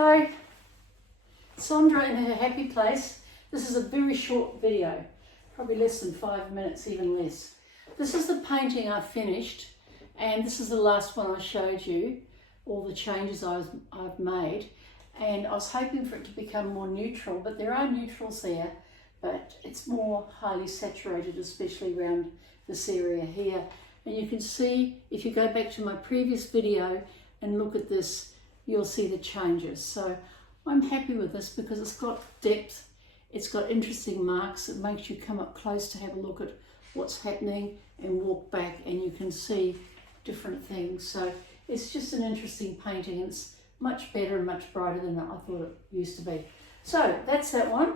Hello, Sandra in her happy place. This is a very short video, probably less than 5 minutes, even less. This is the painting I finished, and this is the last one I showed you, all the changes I've made, and I was hoping for it to become more neutral, but there are neutrals there, but it's more highly saturated, especially around this area here. And you can see, if you go back to my previous video and look at this, you'll see the changes. So I'm happy with this because it's got depth, it's got interesting marks, it makes you come up close to have a look at what's happening and walk back and you can see different things. So it's just an interesting painting. It's much better and much brighter than I thought it used to be. So that's that one.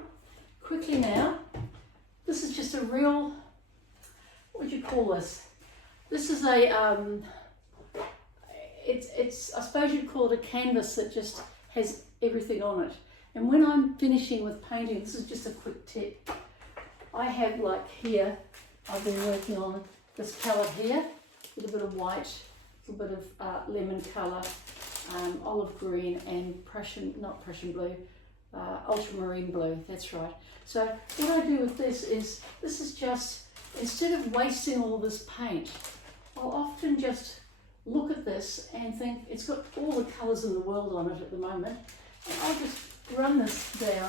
Quickly now, this is just a real, what would you call this? This is a, it's I suppose you'd call it a canvas that just has everything on it. And when I'm finishing with painting, this is just a quick tip. I have, like here, I've been working on this palette here, a little bit of white, a little bit of lemon colour, olive green and not Prussian blue, ultramarine blue, that's right. So what I do with this is just, instead of wasting all this paint, I'll often just look at this and think it's got all the colours in the world on it at the moment, and I'll just run this down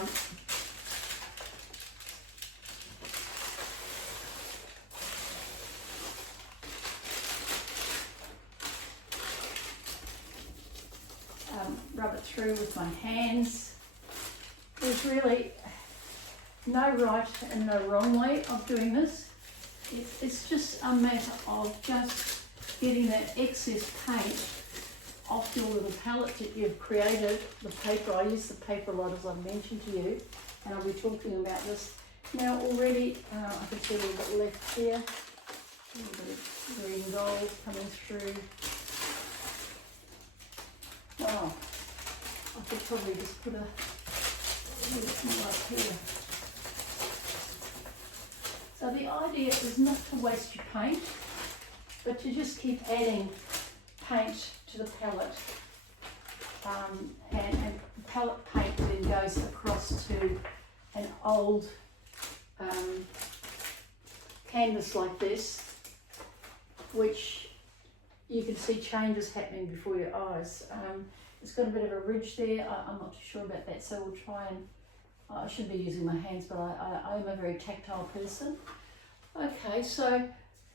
rub it through with my hands. There's really no right and no wrong way of doing this. It's just a matter of just getting that excess paint off your little palette that you've created, the paper. I use the paper a lot, as I mentioned to you, and I'll be talking about this. Now already, I can see a little bit left here, a little bit of green gold coming through. Wow, I could probably just put a little bit more up here. So the idea is not to waste your paint, but to just keep adding paint to the palette. And palette paint then goes across to an old canvas like this, which you can see changes happening before your eyes. It's got a bit of a ridge there. I'm not too sure about that, so we'll try and, I should be using my hands, but I am a very tactile person. Okay, so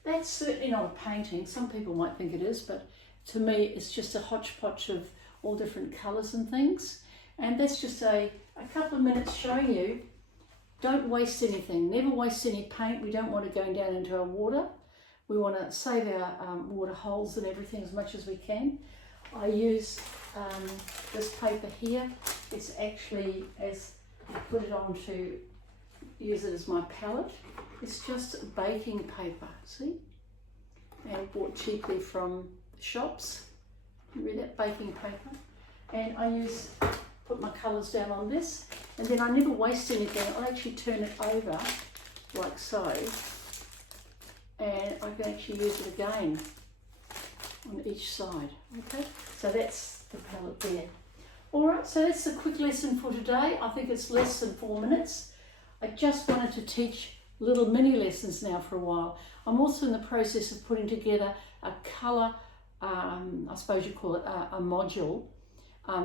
that's certainly not a painting. Some people might think it is, but to me it's just a hodgepodge of all different colours and things. And that's just a couple of minutes showing you, don't waste anything. Never waste any paint. We don't want it going down into our water. We want to save our water holes and everything as much as we can. I use this paper here. It's actually, as I put it on to use it as my palette, it's just baking paper, see? And bought cheaply from the shops. You read that, baking paper. And I put my colours down on this, and then I never waste anything. I actually turn it over like so, and I can actually use it again on each side. Okay, so that's the palette there. Alright, so that's a quick lesson for today. I think it's less than 4 minutes. I just wanted to teach little mini lessons now for a while. I'm also in the process of putting together a colour, I suppose you call it a module,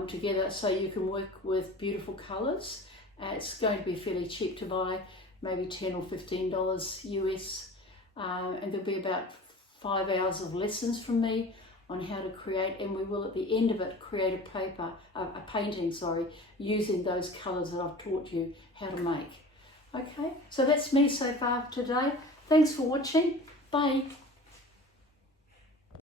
together so you can work with beautiful colours. It's going to be fairly cheap to buy, maybe $10 or $15 US, and there'll be about 5 hours of lessons from me on how to create, and we will at the end of it create a painting, using those colours that I've taught you how to make. Okay, so that's me so far today. Thanks for watching. Bye.